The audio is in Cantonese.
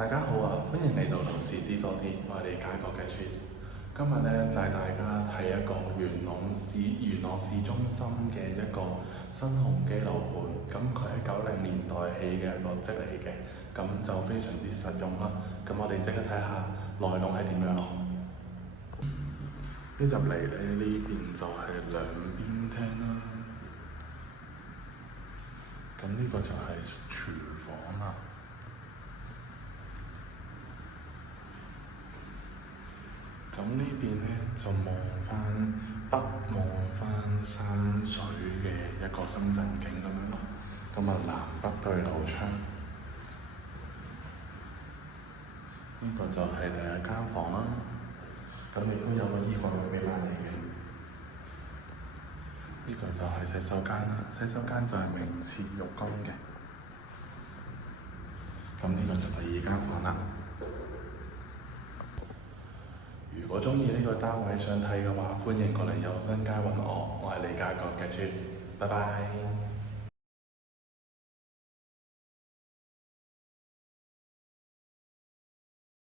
大家好啊，歡迎嚟到老師知多啲，我係李家國嘅 Trace。今日咧帶大家睇一個元朗市中心嘅一個新鴻基樓盤。咁佢喺90年代起嘅一個則嚟嘅，咁就非常之實用啦。咁我哋即刻睇下內容係點樣咯。一入嚟咧，呢邊就係兩邊廳啦。咁呢個就係廚房啦。咁呢邊咧就望翻北，望翻山水嘅一個深圳景咁樣咯。咁啊，南北對流窗。呢個就係第一間房啦。咁亦都有個衣櫃會俾埋你嘅。呢個就係洗手間啦，洗手間就係明廁浴缸嘅。咁呢個就第二間房啦。如果鍾意呢個單位想睇嘅話，歡迎過嚟有新街揾我，我係李家國嘅 Cheers，拜拜。